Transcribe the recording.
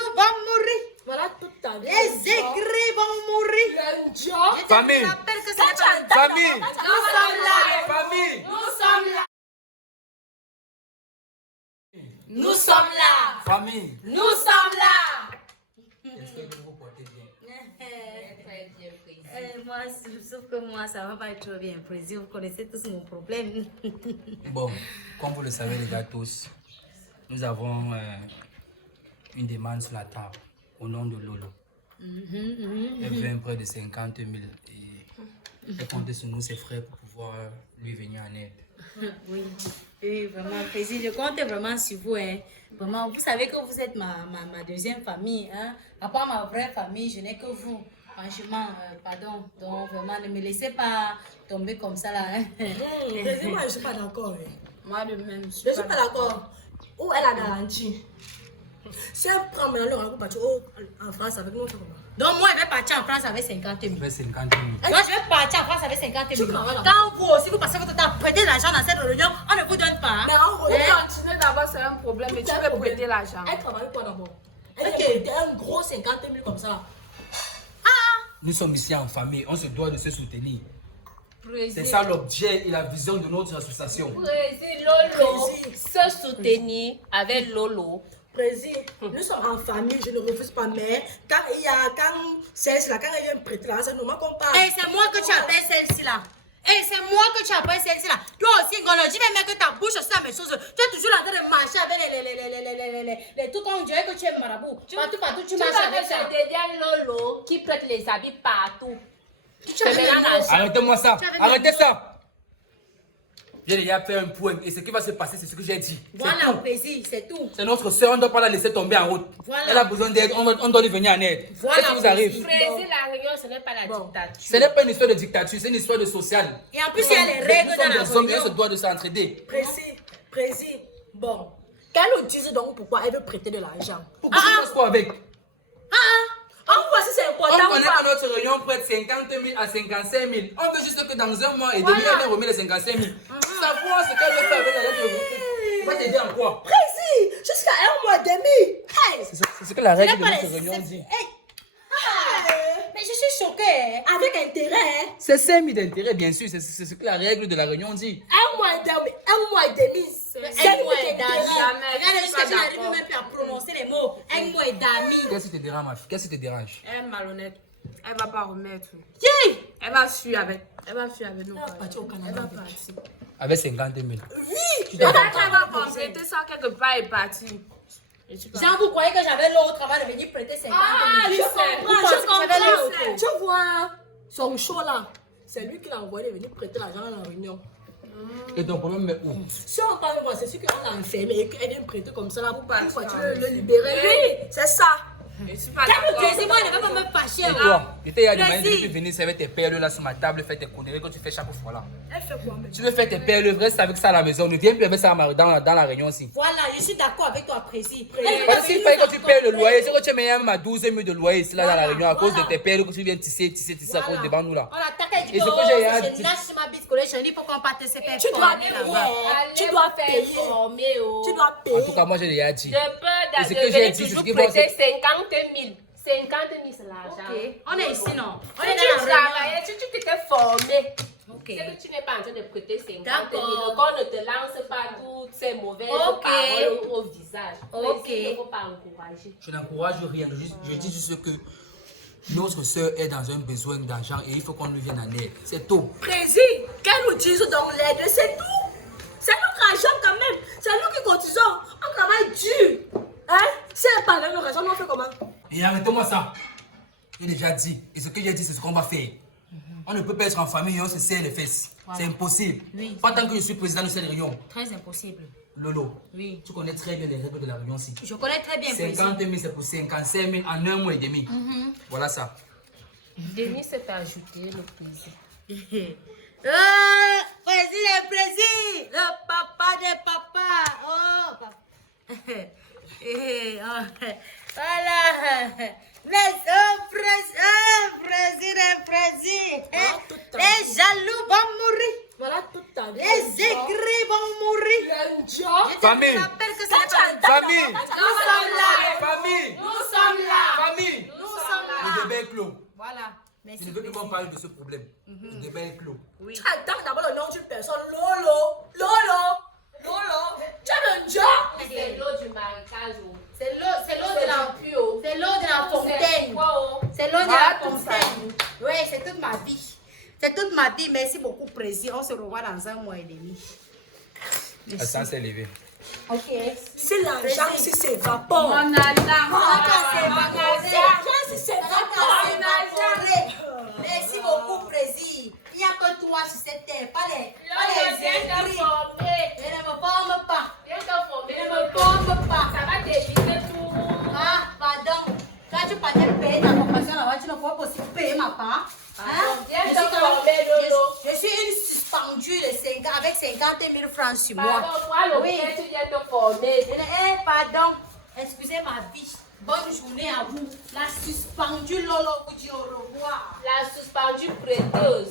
jaloux vont mourir. Voilà toute ta vie. Les aigris vont mourir. Famille. Famille. Nous sommes là. Famille. Nous sommes là. Nous sommes là. Famille. Nous sommes là. J'espère que vous vous portez bien. Très bien, président. Moi, sauf que moi, ça va pas être trop bien, président. Vous connaissez tous mon problème. Bon, comme vous le savez les gars tous, nous avons une demande sur la table au nom de Lolo. Elle veut près de 50 000 et elle compte sur nous, ses frères, pour pouvoir lui venir en aide. Oui, oui, vraiment, président, je compte vraiment sur vous. Hein. Vraiment, vous savez que vous êtes ma deuxième famille. Hein. À part ma vraie famille, je n'ai que vous. Franchement, pardon. Donc, vraiment, ne me laissez pas tomber comme ça là. Hein. Moi, je ne suis pas d'accord. Moi, de même. Je ne suis pas d'accord. Où est la garantie? Si elle prend maintenant le rendez-vous partir en France avec nous, on fait comment? Donc, moi, je vais partir en France avec 50 000. Elle veut 50 000. Moi, je vais partir en France avec 50 000. Tu travailles là. Quand vous aussi, vous passez votre temps à prêter l'argent dans cette réunion, on ne vous donne pas. Mais en gros, Continuer d'abord, c'est un problème, mais tu peux prêter l'argent. elle travaille quoi d'abord? Elle est un gros 50 000 comme ça. Nous sommes ici en famille, on se doit de se soutenir. C'est Président, ça l'objet et la vision de notre association. Lolo, se soutenir avec Lolo. Président, nous sommes en famille, je ne refuse pas, mais quand il y a, quand c'est là, quand elle vient me prêter là, c'est normal qu'on parle. Et c'est moi que tu appelles celle-ci là. Et c'est moi que tu appelles celle-ci là. Toi aussi, Ngolo, je vais mettre ta bouche sur la même chose. Tu es toujours en train de marcher avec les tout on dirait que tu es marabout. Partout, tu Tu marches vas avec que ça. c'est derrière Lolo qui prête les habits partout. C'est maintenant l'argent. Arrêtez-moi ça, arrêtez ça. J'ai déjà fait un point et ce qui va se passer, c'est ce que j'ai dit. Voilà, président, c'est tout. C'est notre soeur, on ne doit pas la laisser tomber en route. Voilà. Elle a besoin d'aide, on doit lui venir en aide. Voilà, Qu'est-ce qui vous arrive? Président, la réunion, ce n'est pas la Bon. dictature. Ce n'est pas une histoire de dictature, c'est une histoire de social. Et en plus, il y a les règles dans la Nous sommes des hommes et on se réunion. doit de s'entraider. Président, bon, qu'elle nous dise donc pourquoi elle veut prêter de l'argent. Pourquoi tu passes quoi avec? En quoi si c'est On important ou connaît pas? que notre réunion prête 50 000 à 55 000. On veut juste que dans un mois et demi, elle remet les 55 000. Savoir ce qu'elle veut faire avec la lettre de vous. Va t'aider en quoi? Président, jusqu'à un mois et demi. Hey! C'est ce que la règle de pas notre les- réunion dit. Hey. Mais je suis choquée. Hein. Avec intérêt, hein? C'est 5 000 d'intérêt, bien sûr. C'est ce que la règle de la réunion dit. Un mois et demi. Un C'est mois et d'intérêt. demi. Jamais, Regarde je suis jusqu'à pas je n'arrive d'accord. même plus à prononcer les mots. Un mois et demi. Qu'est-ce qui te dérange, ma fille? Qu'est-ce qui te dérange? Elle est malhonnête. Elle va pas remettre. Qui? Elle va fuir avec. Elle va fuir avec nous. Elle va partir au Canada Elle va avec. partir. Avec 50 000. Oui! Quand elle va compléter ça quelque part et partir. Et tu pars. Jean, vous croyez que j'avais l'autre avant de venir prêter 50 000? Ah, je Je sais. comprends, Vous pensez je que j'avais comprends. l'autre? Tu vois, son show là, c'est lui qui l'a envoyé de venir prêter l'argent à la réunion. Et ton problème est où? Si on parle de moi, c'est sûr qu'on l'a enfermé et qu'elle vient prêter comme ça là pour Pas une fois, tu ça. veux le libérer. Oui, c'est ça. Je suis pas Quand vous d'accord. taisez, moi, il ne va pas me fâcher. Et là. toi, j'étais hier demandé de Vas-y. venir servir tes perles là sur ma table, faire tes conneries que tu fais chaque fois là. Elle fait quoi maintenant? Tu veux faire tes perles, reste avec ça à la maison. Ne viens plus avec ça dans la réunion aussi. Voilà, je suis d'accord avec toi, précis. Parce qu'il fallait que tu payes le loyer. C'est que tu es meilleur même à 12 000 de loyer ici là dans la réunion à cause de tes perles que tu viens tisser à cause devant nous là. On attaque Et et ce que j'ai à je dire- lâche ma bite collée, je dis pour qu'on parte se faire Tu dois former payer. là-bas. Tu Allez dois vous faire payer. former, oh. Tu dois En tout payer. cas, moi j'ai déjà dit. De peur Et ce de que j'ai venir dit, c'est toujours ce qui va prêter 50 000. 50 000, c'est l'argent. Ok, on est ici, non? On Si est tu dans la réunion. travaillais, si tu t'étais formé, Ok. c'est que tu n'es pas en train de prêter 50 000. D'accord. Qu'on ne te lance pas toutes ces mauvaises Ok. paroles au visage. Ok. Il ne faut pas encourager. Je n'encourage rien. Je dis juste que notre soeur est dans un besoin d'argent et il faut qu'on lui vienne en aide. C'est tout. Président, qu'elle nous dise donc l'aide, c'est tout. C'est notre argent quand même. C'est nous qui cotisons. On travaille dur. Hein? Si elle parle de notre argent, nous on fait comment? Et arrêtez-moi ça. J'ai déjà dit. Et ce que j'ai dit, c'est ce qu'on va faire. On ne peut pas être en famille et on se serre les fesses. C'est impossible. Oui. Pas tant que je suis président de cette réunion. Très impossible. Lolo, Oui. tu connais très bien les règles de la réunion ici. Je connais très bien, 50 000, c'est pour 55 000 en un mois et demi. Voilà ça. Denis s'est ajouté le plaisir. Président, le papa des papas. Oh, papa. Voilà. Président. Les jaloux vont mourir. Voilà toute ta vie. Les aigris vont mourir. Le job. Je te Famille. rappelle que ce n'est pas... Famille. Nous sommes là. Famille. Nous sommes clos. Voilà. Je Merci. ne veux plus qu'on parle de ce problème. Le débat est clos. Oui. Tu attends d'abord le nom d'une personne. Lolo. Tu as le genre. C'est l'eau du marécage. C'est l'eau de la puits. C'est l'eau de la fontaine. C'est l'eau de Voilà, la tout ça. fontaine. Oui, c'est toute ma vie. C'est toute ma vie. Merci beaucoup, Président. On se revoit dans 1 mois et demi. Merci. Ça s'est levé. Ok. Si l'argent si s'évapore. Mon Merci beaucoup, Président. Il n'y a que toi sur cette terre. Pas les esprits. Je ne me forme pas. Je ne me forme pas. Ça va t'éviter tout. Ah, pardon. Quand tu partais de payer ta formation là-bas, tu ne pourras pas aussi payer ma part. Hein? Viens Je te suis quand former, Lolo. je suis une suspendue de 5 avec 50 000 francs sur moi. Pardon, toi, Oui. tu viens te former. Pardon. Excusez ma vie. Bonne journée à vous. La suspendue Lolo vous dit au revoir. La suspendue prêteuse.